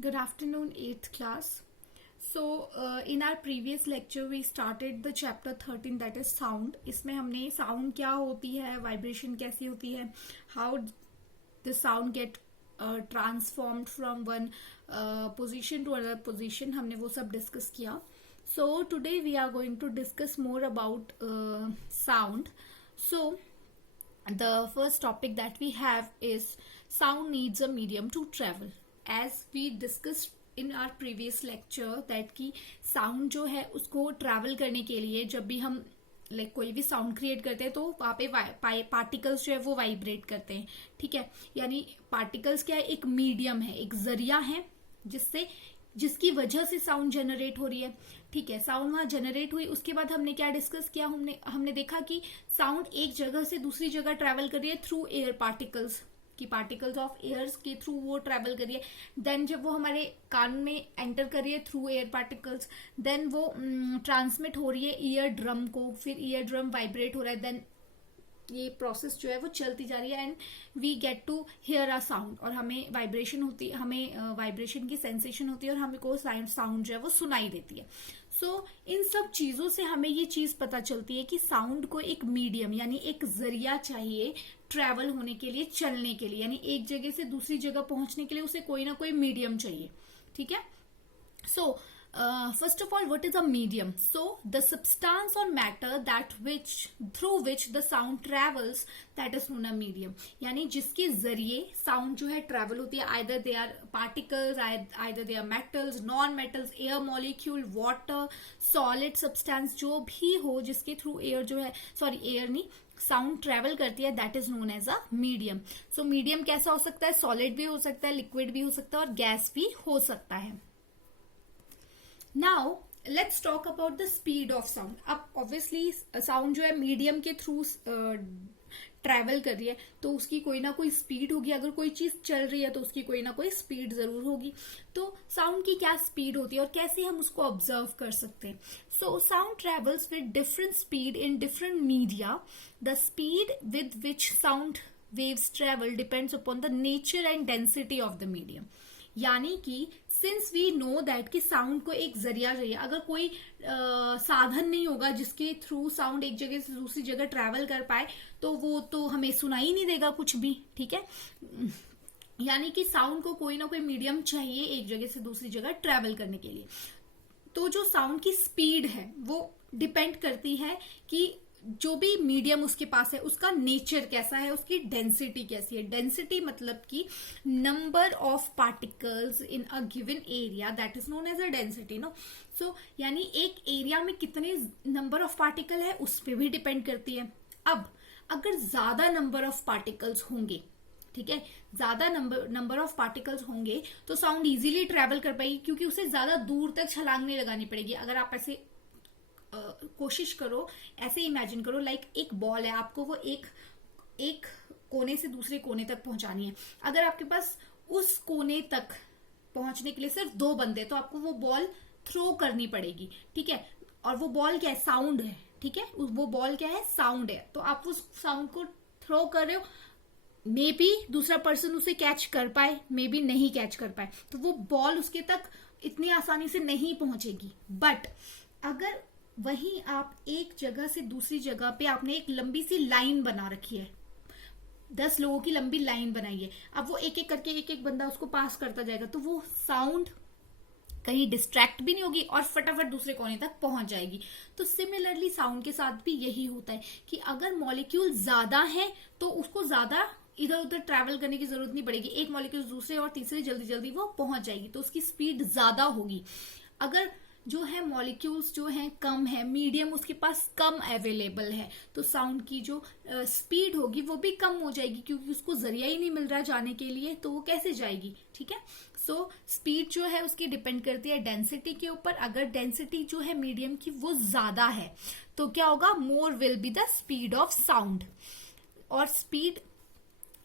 Good afternoon, 8th class. So, in our previous lecture, we started the chapter 13 that is sound. इसमें हमने sound क्या होती है, vibration कैसी होती है, how the sound get transformed from one position to another position, हमने वो सब discuss किया. So, today we are going to discuss more about sound. So, the first topic that we have is sound needs a medium to travel. As we discussed in our previous lecture that कि sound जो है उसको travel करने के लिए जब भी हम कोई भी साउंड क्रिएट करते हैं तो वहाँ पे पार्टिकल्स जो है वो वाइब्रेट करते हैं. ठीक है, यानी पार्टिकल्स क्या है, एक मीडियम है, एक जरिया है जिसकी वजह से साउंड जनरेट हो रही है. ठीक है, साउंड वहां जनरेट हुई, उसके बाद हमने क्या डिस्कस किया, हमने देखा कि साउंड एक जगह से दूसरी जगह ट्रेवल कर रही है थ्रू एयर पार्टिकल्स, कि पार्टिकल्स ऑफ एयर्स के थ्रू वो ट्रेवल कर रही है. देन जब वो हमारे कान में एंटर कर रही है थ्रू एयर पार्टिकल्स, देन वो ट्रांसमिट हो रही है ईयर ड्रम को, फिर ईयर ड्रम वाइब्रेट हो रहा है, देन ये प्रोसेस जो है वो चलती जा रही है and we get to hear a sound, और हमें वाइब्रेशन होती है, हमें वाइब्रेशन की सेंसेशन होती है और हमें को साउंड जो है वो सुनाई देती है. सो इन सब चीजों से हमें ये चीज पता चलती है कि साउंड को एक मीडियम यानी एक जरिया चाहिए ट्रेवल होने के लिए, चलने के लिए, यानी एक जगह से दूसरी जगह पहुंचने के लिए उसे कोई ना कोई मीडियम चाहिए. ठीक है, सो first of all, what is a medium? So the substance or matter through which the sound travels, that is known a medium. यानी जिसके जरिए साउंड जो है ट्रेवल होती है, either they are particles, either they are metals, non metals, air molecule, water, solid substance, जो भी हो जिसके थ्रू एयर जो है, सॉरी एयर नहीं, साउंड ट्रेवल करती है, that is known as a medium. So medium कैसा हो सकता है, सॉलिड भी हो सकता है, लिक्विड भी हो सकता है और गैस भी हो सकता है. Now let's talk about the speed of sound. अब ऑब्वियसली साउंड जो है मीडियम के थ्रू ट्रेवल कर रही है तो उसकी कोई ना कोई स्पीड होगी. अगर कोई चीज चल रही है तो उसकी कोई ना कोई स्पीड जरूर होगी. तो साउंड की क्या स्पीड होती है और कैसे हम उसको ऑब्जर्व कर सकते हैं. So sound travels with different speed in different media. The speed with which sound waves travel depends upon the nature and density of the medium. यानी कि सिंस वी नो दैट कि साउंड को एक जरिया चाहिए, अगर कोई साधन नहीं होगा जिसके थ्रू साउंड एक जगह से दूसरी जगह ट्रैवल कर पाए तो वो तो हमें सुनाई नहीं देगा कुछ भी. ठीक है, यानी कि साउंड को कोई ना कोई मीडियम चाहिए एक जगह से दूसरी जगह ट्रैवल करने के लिए. तो जो साउंड की स्पीड है वो डिपेंड करती है कि जो भी मीडियम उसके पास है उसका नेचर कैसा है, उसकी डेंसिटी कैसी है. डेंसिटी मतलब कि number of particles in a given area, that is known as a density. No, so यानी एक एरिया में कितने नंबर ऑफ पार्टिकल है उस पर भी डिपेंड करती है. अब अगर ज्यादा नंबर ऑफ पार्टिकल्स होंगे, ठीक है, ज्यादा नंबर ऑफ पार्टिकल्स होंगे तो साउंड इजीली ट्रेवल कर पाएगी क्योंकि उसे ज्यादा दूर तक छलांग नहीं लगानी पड़ेगी. अगर आप ऐसे कोशिश करो, ऐसे इमेजिन करो लाइक एक बॉल है, आपको वो एक कोने से दूसरे कोने तक पहुंचानी है. अगर आपके पास उस कोने तक पहुंचने के लिए सिर्फ 2 बंदे तो आपको वो बॉल थ्रो करनी पड़ेगी. ठीक है, और वो बॉल क्या है, साउंड है. ठीक है, वो बॉल क्या है, साउंड है. तो आप उस साउंड को थ्रो कर रहे हो, मे बी दूसरा पर्सन उसे कैच कर पाए, मे बी नहीं कैच कर पाए, तो वो बॉल उसके तक इतनी आसानी से नहीं पहुंचेगी. बट अगर वहीं आप एक जगह से दूसरी जगह पे आपने एक लंबी सी लाइन बना रखी है, 10 लोगों की लंबी लाइन बनाई है, अब वो एक एक करके एक बंदा उसको पास करता जाएगा तो वो साउंड कहीं डिस्ट्रैक्ट भी नहीं होगी और फटाफट दूसरे कोने तक पहुंच जाएगी. तो सिमिलरली साउंड के साथ भी यही होता है कि अगर मॉलिक्यूल ज्यादा है तो उसको ज्यादा इधर उधर ट्रैवल करने की जरूरत नहीं पड़ेगी. एक मॉलिक्यूल दूसरे और तीसरे जल्दी जल्दी वो पहुंच जाएगी तो उसकी स्पीड ज्यादा होगी. अगर जो है मॉलिक्यूल्स जो है कम है, मीडियम उसके पास कम अवेलेबल है, तो साउंड की जो स्पीड होगी वो भी कम हो जाएगी क्योंकि उसको जरिया ही नहीं मिल रहा जाने के लिए, तो वो कैसे जाएगी. ठीक है, सो स्पीड जो है उसकी डिपेंड करती है डेंसिटी के ऊपर. अगर डेंसिटी जो है मीडियम की वो ज्यादा है तो क्या होगा, more will be the speed of sound. और स्पीड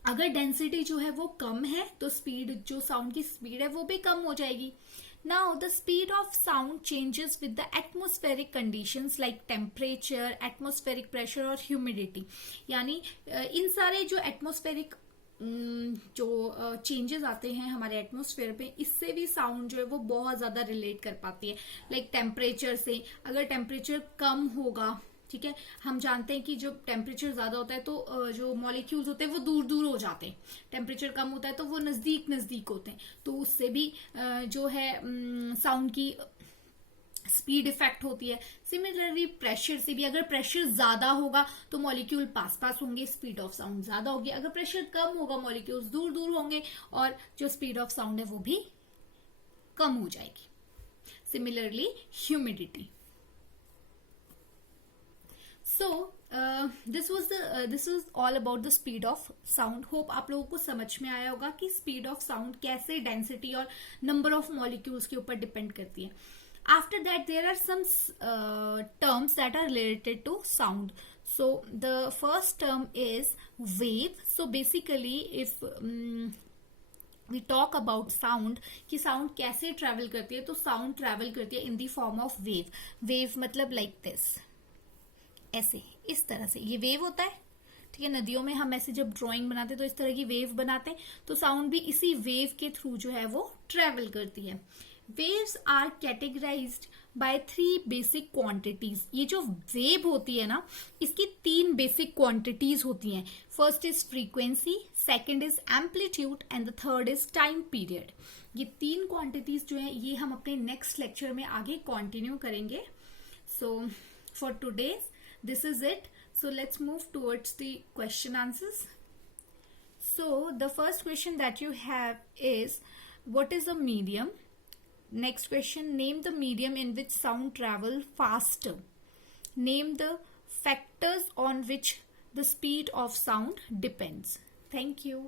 अगर डेंसिटी जो है वो कम है तो स्पीड जो साउंड की स्पीड है वो भी कम हो जाएगी. Now the speed of sound changes with the atmospheric conditions like temperature, atmospheric pressure और humidity. यानी इन सारे जो atmospheric जो चेंजेस आते हैं हमारे एटमॉस्फेयर पे, इससे भी साउंड जो है वो बहुत ज्यादा रिलेट कर पाती है। लाइक टेम्परेचर से, अगर टेम्परेचर कम होगा, ठीक है, हम जानते हैं कि जब टेम्परेचर ज्यादा होता है तो जो मॉलिक्यूल्स होते हैं वो दूर दूर हो जाते हैं, टेम्परेचर कम होता है तो वो नजदीक नजदीक होते हैं, तो उससे भी जो है साउंड की स्पीड इफेक्ट होती है। सिमिलरली प्रेशर से भी, अगर प्रेशर ज्यादा होगा तो मॉलिक्यूल पास पास होंगे, स्पीड ऑफ साउंड ज्यादा होगी। अगर प्रेशर कम होगा मॉलिक्यूल्स दूर दूर होंगे और जो स्पीड ऑफ साउंड है वो भी कम हो जाएगी। Similarly humidity. So this was all about the speed of sound. Hope आप लोगों को समझ में आया होगा कि स्पीड ऑफ साउंड कैसे डेंसिटी और नंबर ऑफ मॉलिक्यूल्स के ऊपर डिपेंड करती है। After that, there are some terms that are related to sound. So the first term is wave. So basically, if we talk about sound, कि sound कैसे travel करती है, तो sound travel करती है in the form of wave. Wave मतलब like this, ऐसे, इस तरह से ये wave होता है, ठीक है। नदियों में हम ऐसे जब ड्राइंग बनाते हैं तो इस तरह की वेव बनाते हैं, तो साउंड भी इसी वेव के थ्रू जो है वो ट्रेवल करती है। Waves are categorised by 3 basic quantities. ये जो वेव होती है ना, इसकी 3 बेसिक क्वांटिटीज होती हैं। First is frequency, second is amplitude and the third is time period. ये 3 क्वांटिटीज जो है ये हम अपने नेक्स्ट लेक्चर में आगे कंटिन्यू करेंगे। So for today this is it. So let's move towards the question answers. So the first question that you have is, what is a medium? Next question, name the medium in which sound travel faster. Name the factors on which the speed of sound depends. Thank you.